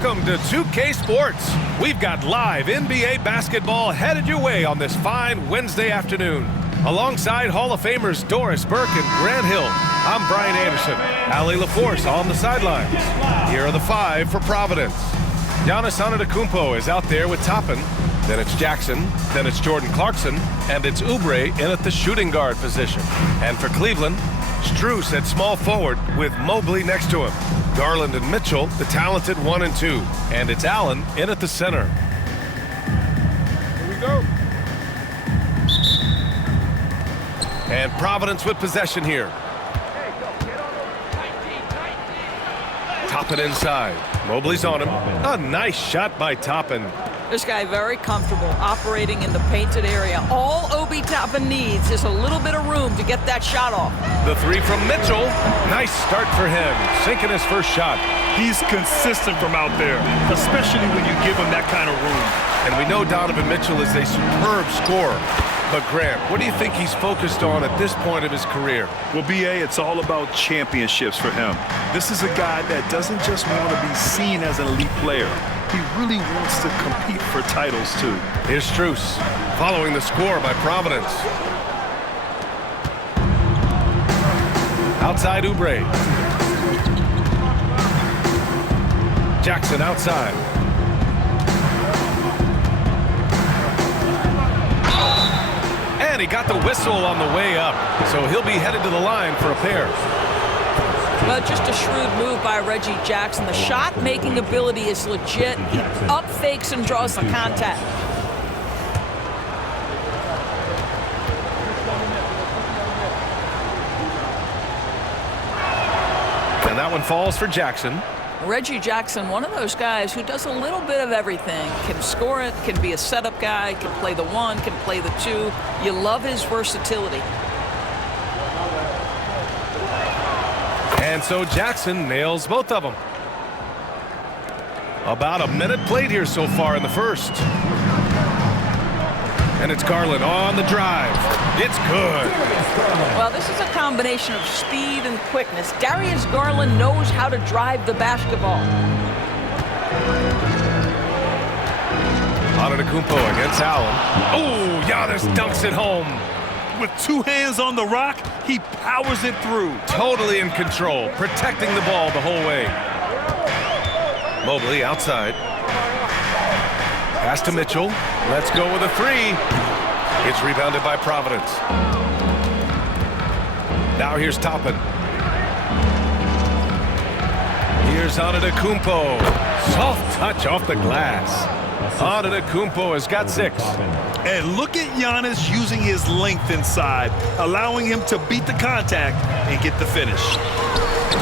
Welcome to 2K Sports. We've got live NBA basketball headed your way on this fine Wednesday afternoon. Alongside Hall of Famers Doris Burke and Grant Hill, I'm Brian Anderson. Allie LaForce on the sidelines. Here are the five for Providence. Giannis Antetokounmpo is out there with Toppin. Then it's Jackson. Then it's Jordan Clarkson. And it's Oubre in at the shooting guard position. And for Cleveland, Strus at small forward with Mobley next to him. Garland and Mitchell, the talented 1 and 2. And it's Allen in at the center. Here we go. And Providence with possession here. Toppin inside. Mobley's on him. A nice shot by Toppin. This guy very comfortable operating in the painted area. All Obi Toppin needs is a little bit of room to get that shot off. The three from Mitchell. Nice start for him. Sinking his first shot. He's consistent from out there, especially when you give him that kind of room. And we know Donovan Mitchell is a superb scorer. But Grant, what do you think he's focused on at this point of his career? Well, B.A., it's all about championships for him. This is a guy that doesn't just want to be seen as an elite player. He really wants to compete for titles, too. Here's Strus, following the score by Providence. Outside Oubre. Jackson outside. And he got the whistle on the way up, so he'll be headed to the line for a pair. Well, just a shrewd move by Reggie Jackson. The shot-making ability is legit. He up fakes and draws the contact. And that one falls for Jackson. Reggie Jackson, one of those guys who does a little bit of everything. Can score it, can be a setup guy, can play the one, can play the two. You love his versatility. And so Jackson nails both of them. About a minute played here so far in the first. And it's Garland on the drive. It's good. Well, this is a combination of speed and quickness. Darius Garland knows how to drive the basketball. Antetokounmpo against Allen. Oh, Giannis dunks it home. With two hands on the rock, he powers it through. Totally in control, protecting the ball the whole way. Mobley outside. Pass to Mitchell. Let's go with a three. It's rebounded by Providence. Now here's Toppin. Here's Antetokounmpo. Soft touch off the glass. Antetokounmpo has got 6. And look at Giannis using his length inside, allowing him to beat the contact and get the finish.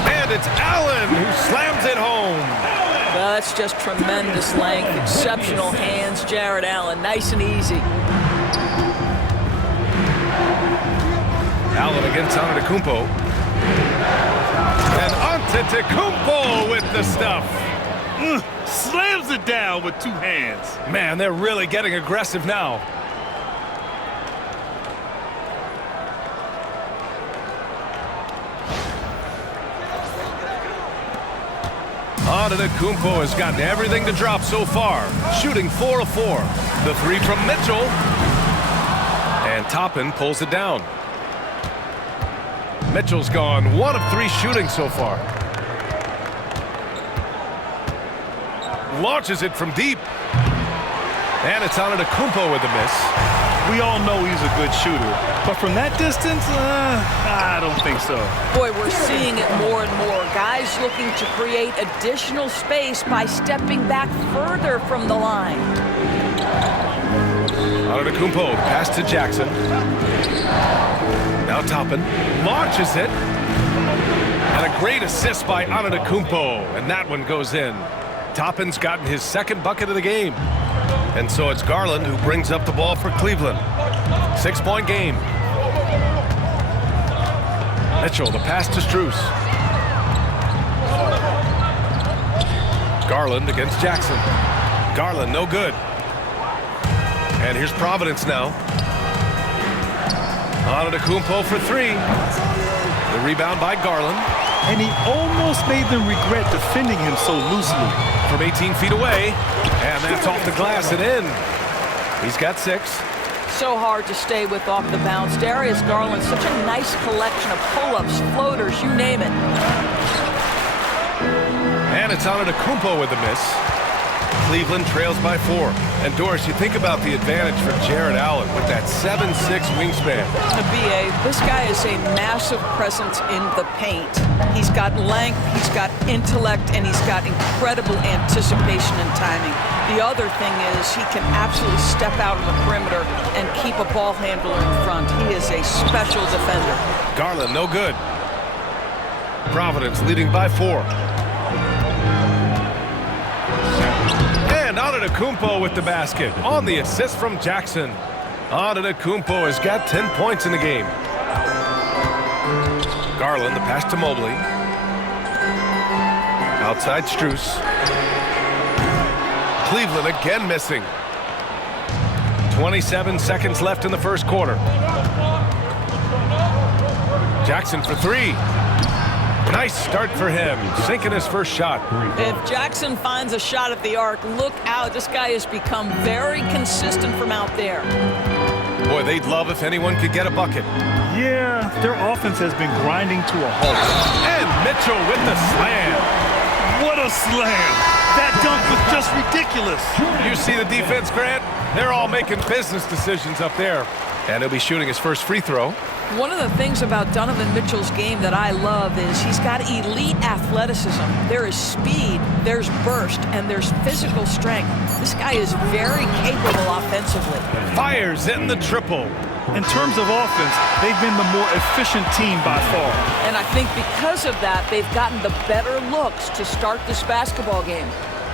And it's Allen who slams it home. Well, that's just tremendous length, exceptional hands, Jared Allen, nice and easy. Allen against Antetokounmpo. And Antetokounmpo with the stuff. Slams it down with two hands. Man, they're really getting aggressive now. Antetokounmpo has gotten everything to drop so far, shooting 4 of 4. The three from Mitchell. And Toppin pulls it down. Mitchell's gone 1 of 3 shooting so far. Launches it from deep. And it's Antetokounmpo with the miss. We all know he's a good shooter, but from that distance, I don't think so. Boy, we're seeing it more and more. Guys looking to create additional space by stepping back further from the line. Antetokounmpo, pass to Jackson. Now Toppin launches it. And a great assist by Antetokounmpo, and that one goes in. Toppin's gotten his 2nd bucket of the game. And so it's Garland who brings up the ball for Cleveland. 6-point game. Mitchell, the pass to Strus. Garland against Jackson. Garland, no good. And here's Providence now. Antetokounmpo for 3. The rebound by Garland. and he almost made them regret defending him so loosely. From 18 feet away, and that's off the glass and in. He's got 6. So hard to stay with off the bounce. Darius Garland, such a nice collection of pull-ups, floaters, you name it. And it's Antetokounmpo with the miss. Cleveland trails by 4. And Doris, you think about the advantage for Jared Allen with that 7'6" wingspan. B.A., this guy is a massive presence in the paint. He's got length, he's got intellect, and he's got incredible anticipation and timing. The other thing is he can absolutely step out on the perimeter and keep a ball handler in front. He is a special defender. Garland, no good. Providence leading by 4. And Antetokounmpo with the basket on the assist from Jackson. Antetokounmpo has got 10 points in the game. Garland, the pass to Mobley. Outside Strus. Cleveland again missing. 27 seconds left in the first quarter. Jackson for 3. Nice start for him, sinking his first shot. If Jackson finds a shot at the arc, look out. This guy has become very consistent from out there. Boy, they'd love if anyone could get a bucket. Yeah, their offense has been grinding to a halt. And Mitchell with the slam. What a slam! That dunk was just ridiculous. You see the defense, Grant? They're all making business decisions up there. And he'll be shooting his first free throw. One of the things about Donovan Mitchell's game that I love is he's got elite athleticism. There is speed, there's burst, and there's physical strength. This guy is very capable offensively. Fires in the triple. In terms of offense, they've been the more efficient team by far. And I think because of that, they've gotten the better looks to start this basketball game.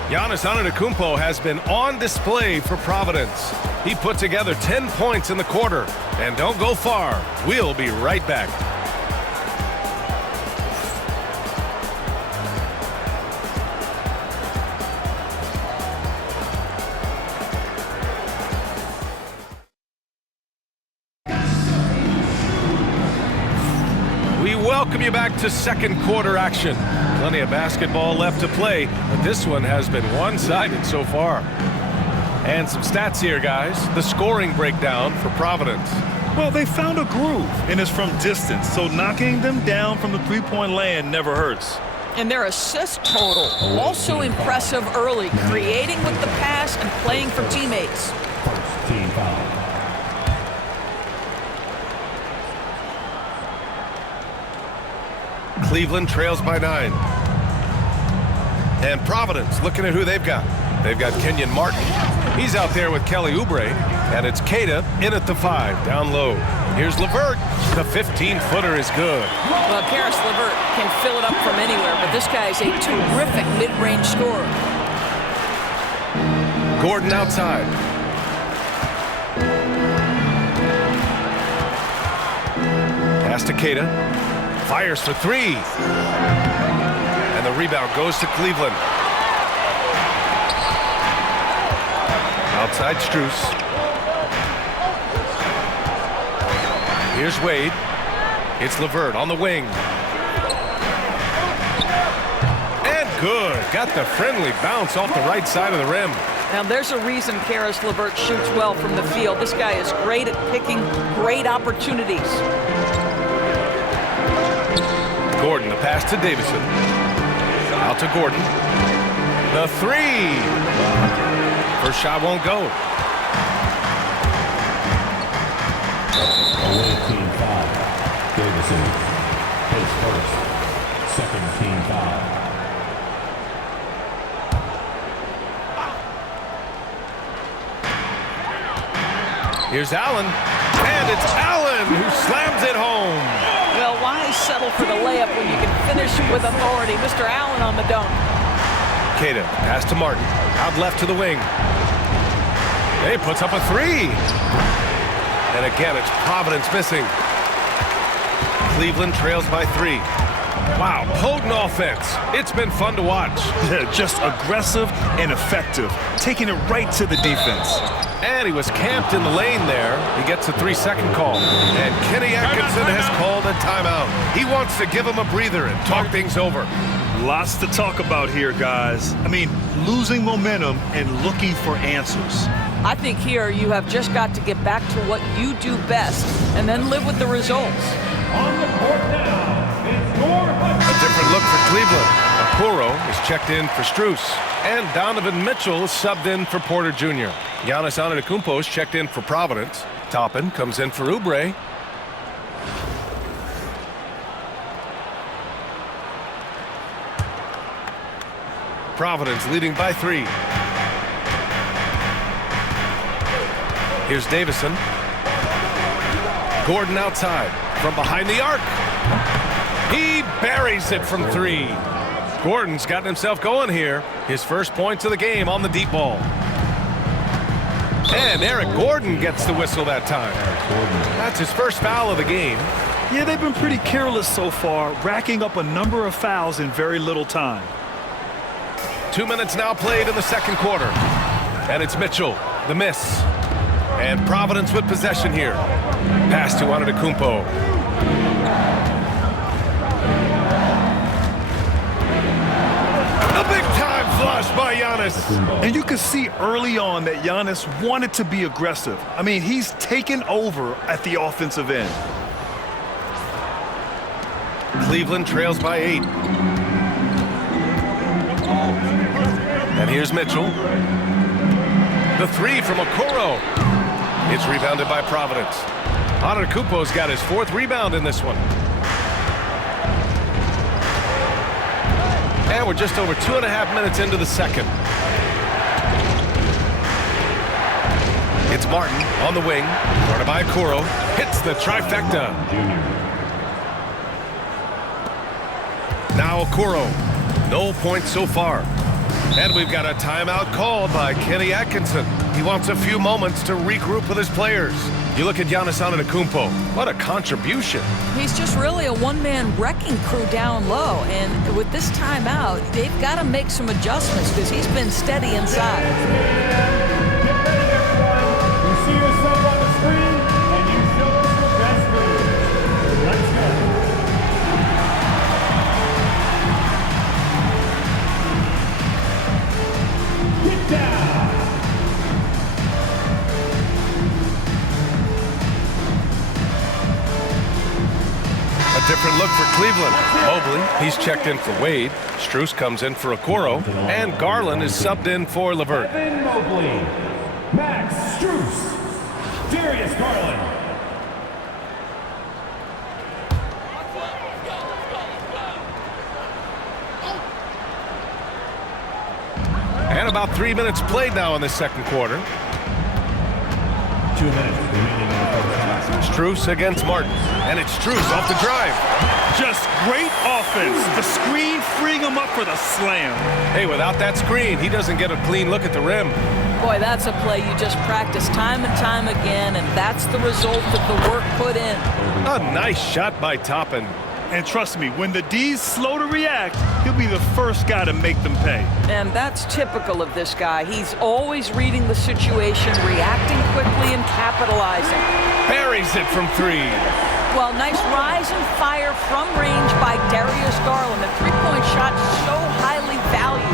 Giannis Antetokounmpo has been on display for Providence. He put together 10 points in the quarter. And don't go far. We'll be right back. We welcome you back to second quarter action. Plenty of basketball left to play, but this one has been one-sided so far. And some stats here, guys. The scoring breakdown for Providence. Well, they found a groove, and it's from distance, so knocking them down from the three-point land never hurts. And their assist total, also impressive early, creating with the pass and playing for teammates. First team foul. Cleveland trails by 9. And Providence looking at who they've got. They've got Kenyon Martin. He's out there with Kelly Oubre. And it's Queta in at the 5, down low. Here's LeVert. The 15-footer is good. Well, Karis LeVert can fill it up from anywhere, but this guy is a terrific mid-range scorer. Gordon outside. Pass to Queta. Fires for 3. And the rebound goes to Cleveland. Outside Strus. Here's Wade. It's LeVert on the wing. And good. Got the friendly bounce off the right side of the rim. Now, there's a reason Karis LeVert shoots well from the field. This guy is great at picking great opportunities. Gordon, the pass to Davison. Out to Gordon. The 3. First shot won't go. Away team foul. Davison takes first. Second team foul. Here's Allen. And it's Allen who slams it home. Well, why settle for the layup when you can finish with authority? Mr. Allen on the dunk. Queta, pass to Martin. Out left to the wing. He puts up a 3. And again, it's Providence missing. Cleveland trails by 3. Wow, potent offense. It's been fun to watch. Just aggressive and effective, taking it right to the defense. And he was camped in the lane there. He gets a 3-second call. And Kenny Atkinson has called a timeout. He wants to give him a breather and talk things over. Lots to talk about here, guys. I mean, losing momentum and looking for answers. I think here you have just got to get back to what you do best and then live with the results. On the court now, it's your A different look for Cleveland. Okoro is checked in for Strus. And Donovan Mitchell is subbed in for Porter Jr. Giannis Antetokounmpo is checked in for Providence. Toppin comes in for Oubre. Providence leading by 3. Here's Davison. Gordon outside from behind the arc. He buries it from 3. Gordon's gotten himself going here. His first points of the game on the deep ball. And Eric Gordon gets the whistle that time. That's his first foul of the game. Yeah, they've been pretty careless so far, racking up a number of fouls in very little time. 2 minutes now played in the second quarter. And it's Mitchell, the miss. And Providence with possession here. Pass to Antetokounmpo. A big-time flush by Giannis. And you can see early on that Giannis wanted to be aggressive. I mean, he's taken over at the offensive end. Cleveland trails by 8. And here's Mitchell. The 3 from Okoro. It's rebounded by Providence. Antetokounmpo's got his 4th rebound in this one. And we're just over 2.5 minutes into the second. It's Martin on the wing. Guarded by Okoro. Hits the trifecta. Now Okoro. No points so far. And we've got a timeout called by Kenny Atkinson. He wants a few moments to regroup with his players. You look at Giannis Antetokounmpo. What a contribution. He's just really a one-man wrecking crew down low. And with this timeout, they've got to make some adjustments because he's been steady inside. You see yourself on the screen, and you show us the best move. Let's go. Get down. A different look for Cleveland. Mobley, he's checked in for Wade. Strus comes in for Okoro. And Garland is subbed in for LeVert. Evan Mobley, Max Strus, Darius Garland. And about 3 minutes played now in the second quarter. 2 minutes remaining in the first half. Strus against Martin. And it's Strus off the drive. Just great offense. The screen freeing him up for the slam. Hey, without that screen, he doesn't get a clean look at the rim. Boy, that's a play you just practice time and time again, and that's the result of the work put in. A nice shot by Toppin. And trust me, when the D's slow to react, he'll be the first guy to make them pay. And that's typical of this guy. He's always reading the situation, reacting quickly, and capitalizing. Buries it from 3. Well, nice rise and fire from range by Darius Garland. The three-point shot so highly valued.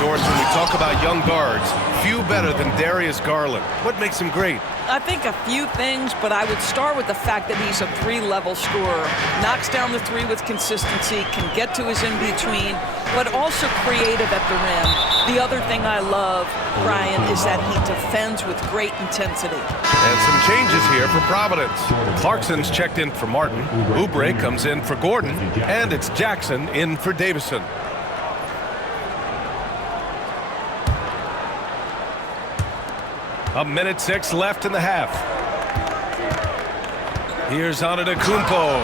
Doris, when we talk about young guards, few better than Darius Garland. What makes him great? I think a few things, but I would start with the fact that he's a 3-level scorer. Knocks down the 3 with consistency, can get to his in-between, but also creative at the rim. The other thing I love, Brian, is that he defends with great intensity. And some changes here for Providence. Clarkson's checked in for Martin. Oubre comes in for Gordon. And it's Jackson in for Davison. A minute 6 left in the half. Here's Antetokounmpo.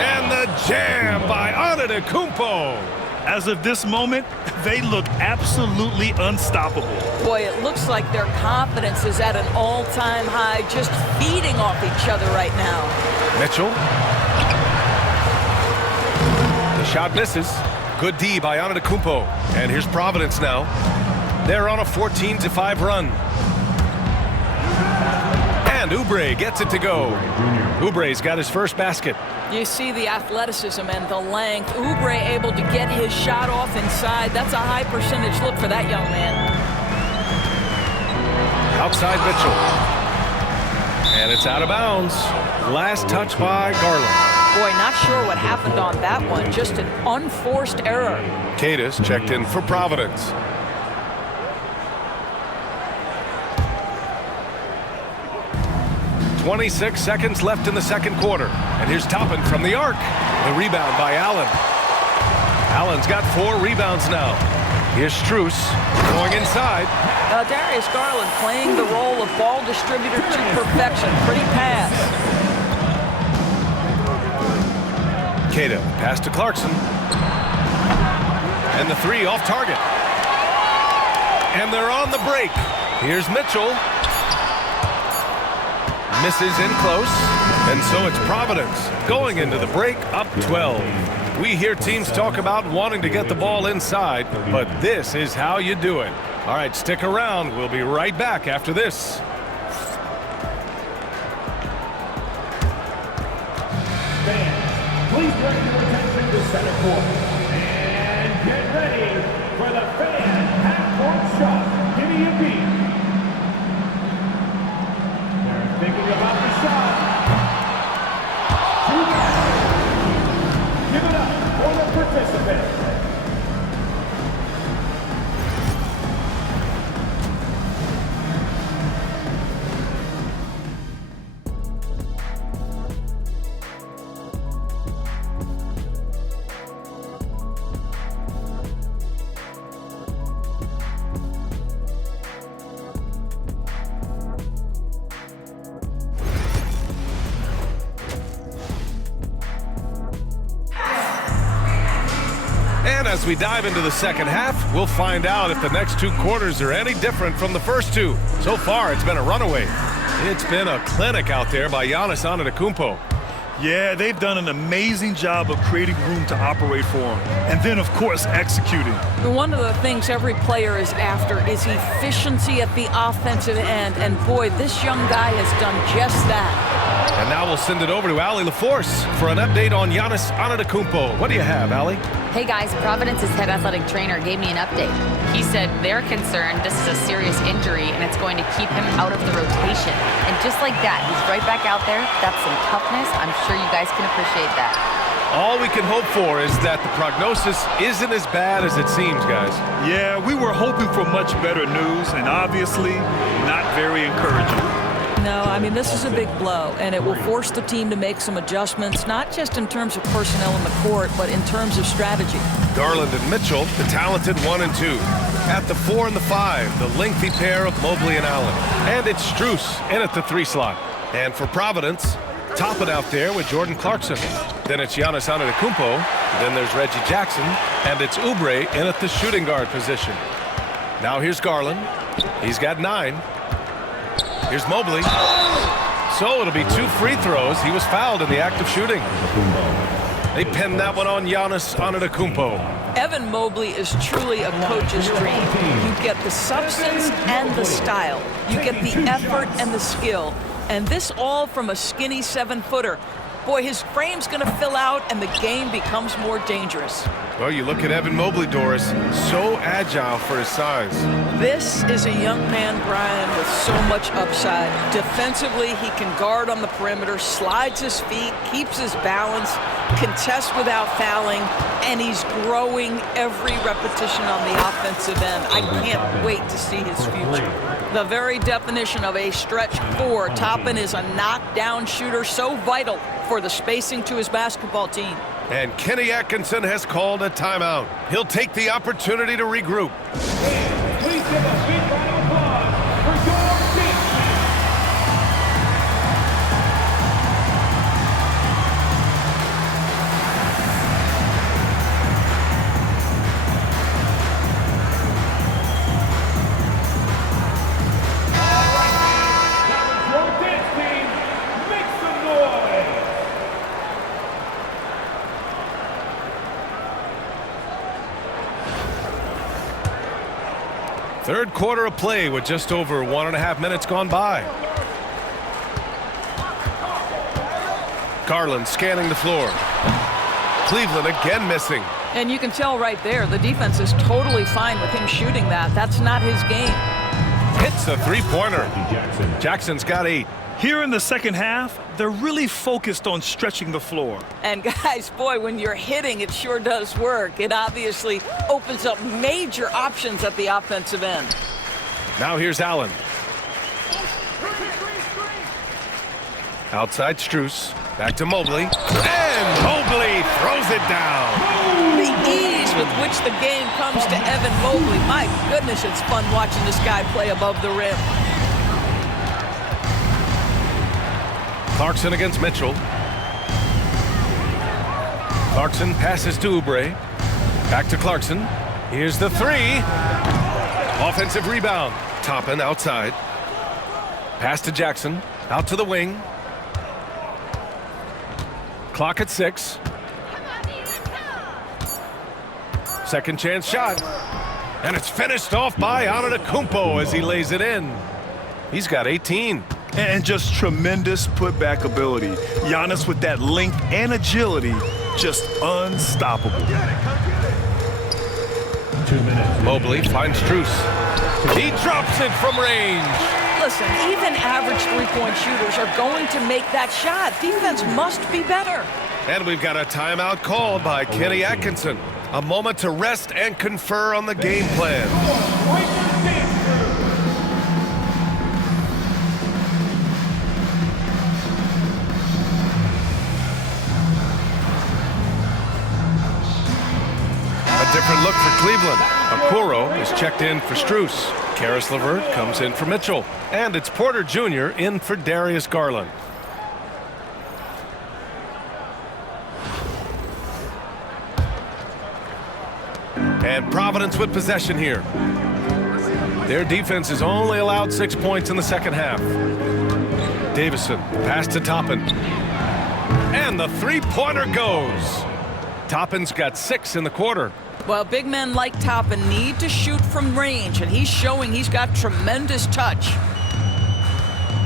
And the jam by Antetokounmpo. As of this moment, they look absolutely unstoppable. Boy, it looks like their confidence is at an all-time high, just feeding off each other right now. Mitchell. The shot misses. Good D by Antetokounmpo. And here's Providence now. They're on a 14-5 run. And Oubre gets it to go. Oubre's got his first basket. You see the athleticism and the length. Oubre able to get his shot off inside. That's a high percentage look for that young man. Outside Mitchell. And it's out of bounds. Last touch by Garland. Boy, not sure what happened on that one. Just an unforced error. Cadis checked in for Providence. "26 seconds left in the second quarter. And here's Toppin from the arc. The rebound by Allen. Allen's got 4 rebounds now. Here's Strus going inside. Darius Garland playing the role of ball distributor to perfection. Pretty pass. Queta pass to Clarkson. And the 3 off target. And they're on the break. Here's Mitchell. Misses in close. And so it's Providence going into the break up 12. We hear teams talk about wanting to get the ball inside, but this is how you do it. All right, stick around. We'll be right back after this. Please direct your attention to center court. And get ready for the fan half-court shot. Give me a beat. They're thinking about the shot. Give it up for the participant. As we dive into the second half, we'll find out if the next 2 quarters are any different from the first 2. So far, it's been a runaway. It's been a clinic out there by Giannis Antetokounmpo. Yeah, they've done an amazing job of creating room to operate for him. And then, of course, executing. One of the things every player is after is efficiency at the offensive end. And boy, this young guy has done just that. And now we'll send it over to Allie LaForce for an update on Giannis Antetokounmpo. What do you have, Allie? Hey guys, Providence's head athletic trainer gave me an update. He said they're concerned this is a serious injury and it's going to keep him out of the rotation. And just like that, he's right back out there. That's some toughness. I'm sure you guys can appreciate that. All we can hope for is that the prognosis isn't as bad as it seems, guys. Yeah, we were hoping for much better news, and obviously not very encouraging. No, I mean, this is a big blow, and it will force the team to make some adjustments, not just in terms of personnel in the court, but in terms of strategy. Garland and Mitchell, the talented 1 and 2. At the 4 and the 5, the lengthy pair of Mobley and Allen. And it's Strus in at the 3 slot. And for Providence, Toppin out there with Jordan Clarkson. Then it's Giannis Antetokounmpo. Then there's Reggie Jackson. And it's Oubre in at the shooting guard position. Now here's Garland. He's got 9. Here's Mobley. So it'll be 2 free throws. He was fouled in the act of shooting. They pinned that one on Giannis Antetokounmpo. Evan Mobley is truly a coach's dream. You get the substance and the style. You get the effort and the skill. And this all from a skinny 7-footer. Boy, his frame's going to fill out and the game becomes more dangerous. Well, you look at Evan Mobley, Doris, so agile for his size. This is a young man, Brian, with so much upside. Defensively, he can guard on the perimeter, slides his feet, keeps his balance, contests without fouling, and he's growing every repetition on the offensive end. I can't wait to see his future. The very definition of a stretch 4. Toppin is a knockdown shooter, so vital for the spacing to his basketball team. And Kenny Atkinson has called a timeout. He'll take the opportunity to regroup. Please give a big round of applause for your team. All right, your dance team, make some noise. Third quarter of play with just over 1.5 minutes gone by. Garland scanning the floor. Cleveland again missing. And you can tell right there, the defense is totally fine with him shooting that. That's not his game. Hits a three-pointer. Jackson's got 8. Here in the second half, they're really focused on stretching the floor. And guys, boy, when you're hitting, it sure does work. It obviously opens up major options at the offensive end. Now here's Allen. Outside Strus. Back to Mobley. And Mobley throws it down. The ease with which the game comes to Evan Mobley. My goodness, it's fun watching this guy play above the rim. Clarkson against Mitchell. Clarkson passes to Oubre. Back to Clarkson. Here's the 3. Offensive rebound. Toppin outside. Pass to Jackson. Out to the wing. Clock at 6. Second chance shot. And it's finished off by Antetokounmpo as he lays it in. He's got 18. And just tremendous putback ability. Giannis with that length and agility, just unstoppable. 2 minutes. Mobley finds Strus. He drops it from range. Listen, even average three-point shooters are going to make that shot. Defense must be better. And we've got a timeout called by Kenny Atkinson. A moment to rest and confer on the game plan. A different look for Cleveland. Okoro is checked in for Strus. Caris LeVert comes in for Mitchell. And it's Porter Jr. in for Darius Garland. And Providence with possession here. Their defense has only allowed 6 points in the second half. Davison, pass to Toppin. And the three-pointer goes. Toppin's got 6 in the quarter. Well, big men like Toppin need to shoot from range, and he's showing he's got tremendous touch.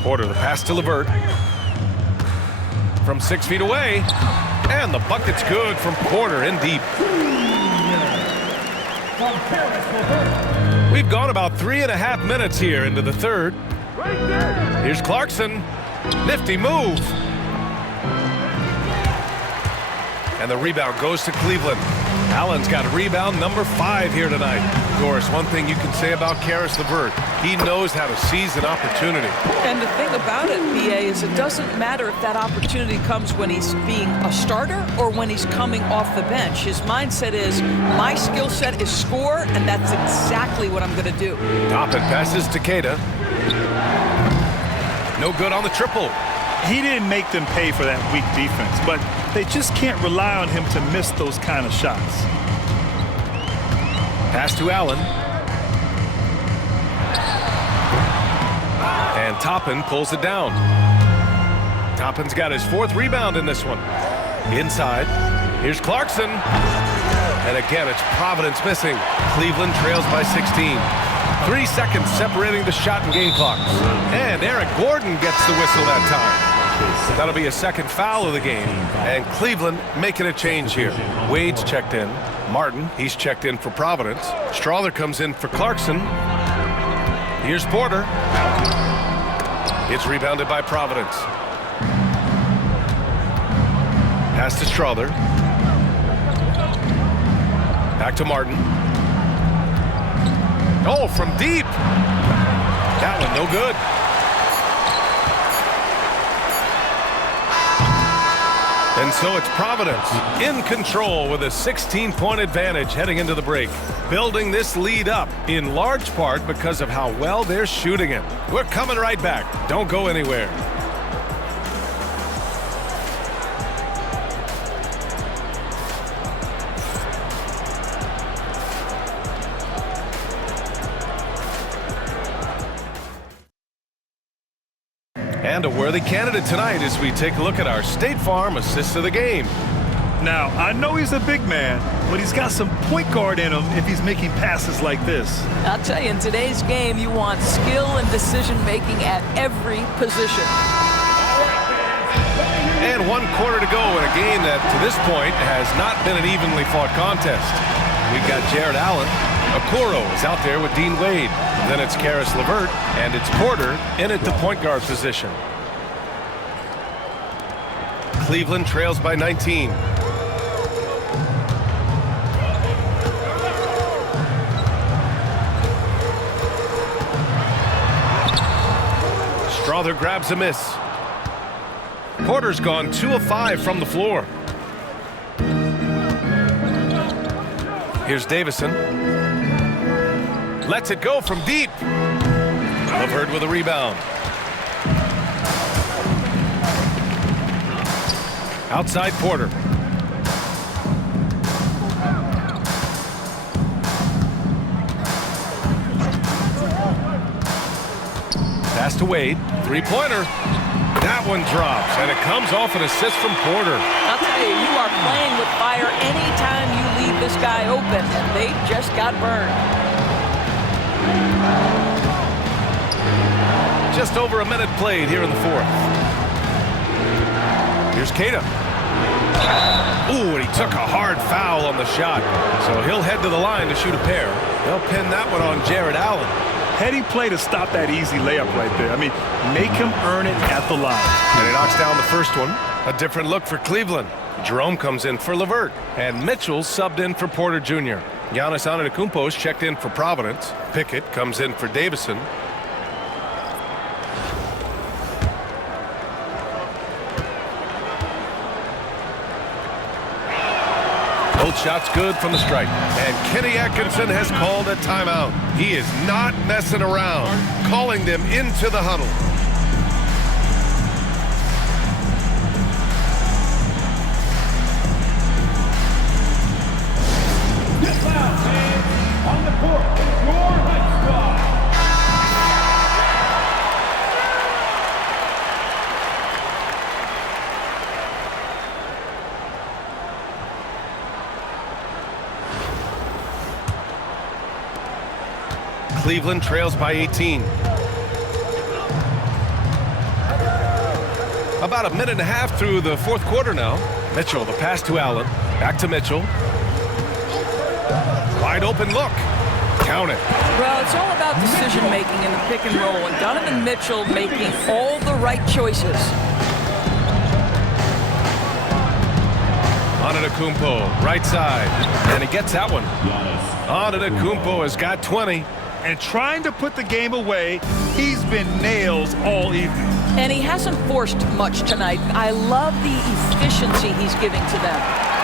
Porter, the pass to LeVert. From 6 feet away. And the bucket's good from Porter in deep. We've gone about 3.5 minutes here into the third. Here's Clarkson. Nifty move. And the rebound goes to Cleveland. Allen's got rebound number 5 here tonight. Of course, one thing you can say about Caris LeVert, he knows how to seize an opportunity. And the thing about it, BA, is it doesn't matter if that opportunity comes when he's being a starter or when he's coming off the bench. His mindset is, my skill set is score, and that's exactly what I'm going to do. Toppin passes to Queta. No good on the triple. He didn't make them pay for that weak defense, but they just can't rely on him to miss those kind of shots. Pass to Allen. And Toppin pulls it down. Toppin's got his 4th rebound in this one. Inside. Here's Clarkson. And again, it's Providence missing. Cleveland trails by 16. 3 seconds separating the shot and game clocks. And Eric Gordon gets the whistle that time. That'll be a second foul of the game. And Cleveland making a change here. Wade's checked in. Martin, he's checked in for Providence. Strawther comes in for Clarkson. Here's Porter. It's rebounded by Providence. Pass to Strawther. Back to Martin. Oh, from deep. That one no good. And so it's Providence in control with a 16-point advantage heading into the break. Building this lead up in large part because of how well they're shooting it. We're coming right back. Don't go anywhere. And a worthy candidate tonight as we take a look at our State Farm Assist of the Game. Now, I know he's a big man, but he's got some point guard in him if he's making passes like this. I'll tell you, in today's game, you want skill and decision-making at every position. And one quarter to go in a game that, to this point, has not been an evenly fought contest. We've got Jared Allen. Okoro is out there with Dean Wade. Then it's Caris LeVert, and it's Porter in at the point guard position. Cleveland trails by 19. Strother grabs a miss. Porter's gone 2 of 5 from the floor. Here's Davison. Lets it go from deep. LeVert with a rebound. Outside Porter. Pass to Wade. Three-pointer. That one drops, and it comes off an assist from Porter. I'll tell you, you are playing with fire anytime you leave this guy open, and they just got burned. Just over a minute played here in the fourth. Here's Queta. Ooh, and he took a hard foul on the shot. So he'll head to the line to shoot a pair. They'll pin that one on Jared Allen. Heady play to stop that easy layup right there. I mean, make him earn it at the line. And he knocks down the first one. A different look for Cleveland. Jerome comes in for LeVert. And Mitchell subbed in for Porter Jr. Giannis Antetokounmpo's checked in for Providence. Pickett comes in for Davison. Both shots good from the stripe. And Kenny Atkinson has called a timeout. He is not messing around, calling them into the huddle. This last man on the court is your Hunt Squad. Cleveland trails by 18. About a minute and a half through the fourth quarter now. Mitchell, the pass to Allen. Back to Mitchell. Wide open look. Count it. Well, it's all about decision-making in the pick and roll, and Donovan Mitchell making all the right choices. Antetokounmpo, right side. And he gets that one. Antetokounmpo has got 20. And trying to put the game away, he's been nails all evening. And he hasn't forced much tonight. I love the efficiency he's giving to them.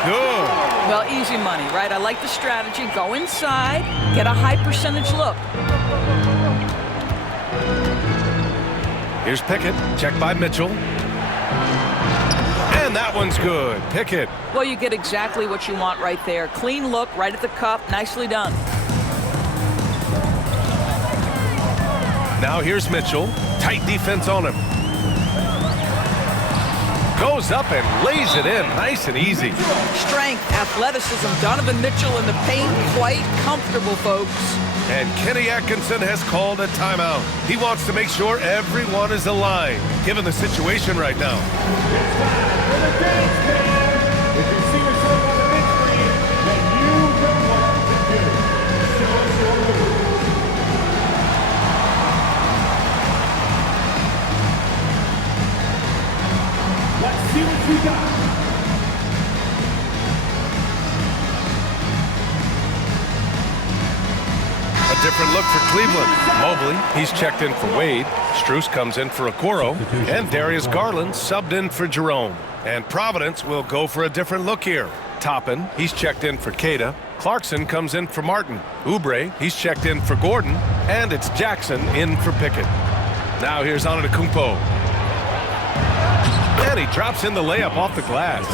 Good. Well, easy money, right? I like the strategy. Go inside, get a high percentage look. Here's Pickett, checked by Mitchell. And that one's good. Pickett. Well, you get exactly what you want right there. Clean look, right at the cup. Nicely done. Now here's Mitchell. Tight defense on him. Goes up and lays it in. Nice and easy. Strength, athleticism. Donovan Mitchell in the paint. Quite comfortable, folks. And Kenny Atkinson has called a timeout. He wants to make sure everyone is aligned, given the situation right now. It's time for the dance cam. If you see yourself on the big screen, then you know what to do. Show us your move. Let's see what you got. A different look for Cleveland. Mobley, he's checked in for Wade. Strus comes in for Okoro. And Darius Garland subbed in for Jerome. And Providence will go for a different look here. Toppin, he's checked in for Queta. Clarkson comes in for Martin. Oubre, he's checked in for Gordon. And it's Jackson in for Pickett. Now here's Antetokounmpo. And he drops in the layup off the glass.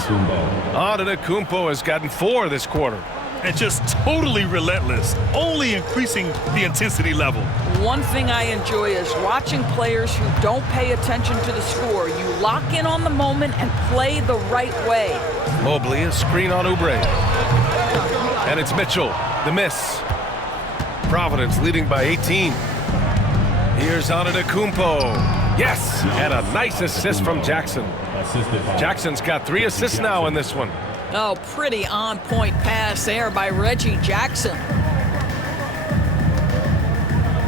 Antetokounmpo has gotten 4 this quarter. And just totally relentless, only increasing the intensity level. One thing I enjoy is watching players who don't pay attention to the score. You lock in on the moment and play the right way. Mobley, a screen on Oubre. And it's Mitchell, the miss. Providence leading by 18. Here's Antetokounmpo. Yes, and a nice assist from Jackson. Assisted by Jackson's got 3 assists now in this one. Oh, pretty on-point pass there by Reggie Jackson.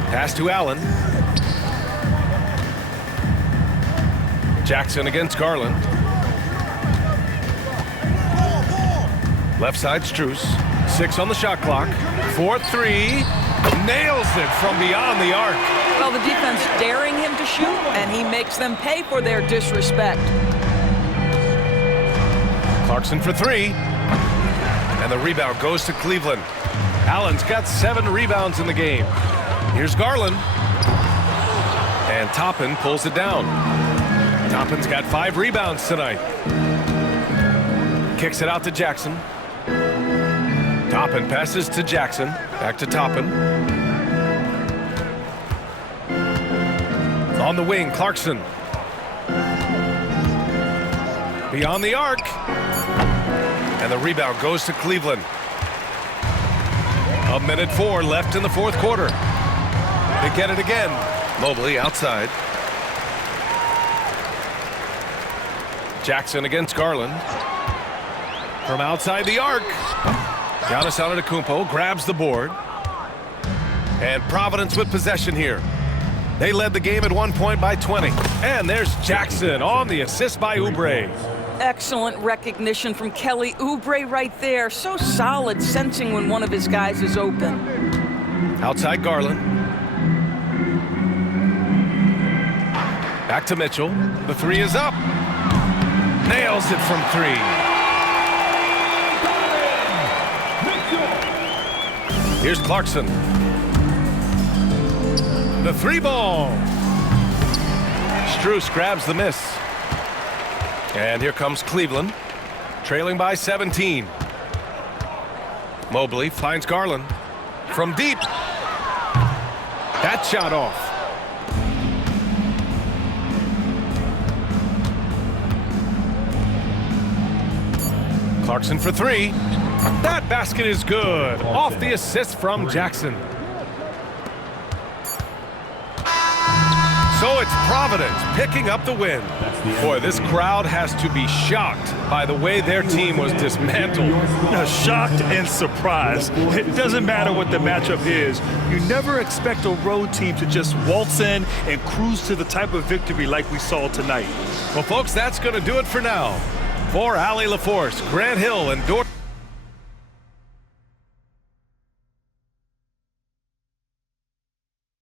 Pass to Allen. Jackson against Garland. Left side Strus. 6 on the shot clock. 4-3. Nails it from beyond the arc. Well, the defense daring him to shoot, and he makes them pay for their disrespect. Clarkson for 3. And the rebound goes to Cleveland. Allen's got 7 rebounds in the game. Here's Garland. And Toppin pulls it down. Toppin's got 5 rebounds tonight. Kicks it out to Jackson. Toppin passes to Jackson. Back to Toppin. On the wing, Clarkson. Beyond the arc. And the rebound goes to Cleveland. 1:04 left in the 4th quarter. They get it again. Mobley outside. Jackson against Garland. From outside the arc. Giannis Antetokounmpo grabs the board. And Providence with possession here. They led the game at 1 point by 20. And there's Jackson on the assist by Oubre. Excellent recognition from Kelly Oubre right there. So solid, sensing when one of his guys is open. Outside Garland. Back to Mitchell. The 3 is up. Nails it from 3. Here's Clarkson. The 3 ball. Strus grabs the miss. And here comes Cleveland, trailing by 17. Mobley finds Garland from deep. That shot off. Clarkson for 3. That basket is good. Off the assist from Jackson. So it's Providence picking up the win. Boy, this crowd has to be shocked by the way their team was dismantled. Shocked and surprised. It doesn't matter what the matchup is. You never expect a road team to just waltz in and cruise to the type of victory like we saw tonight. Well, folks, that's going to do it for now. For Allie LaForce, Grant Hill, and Dort.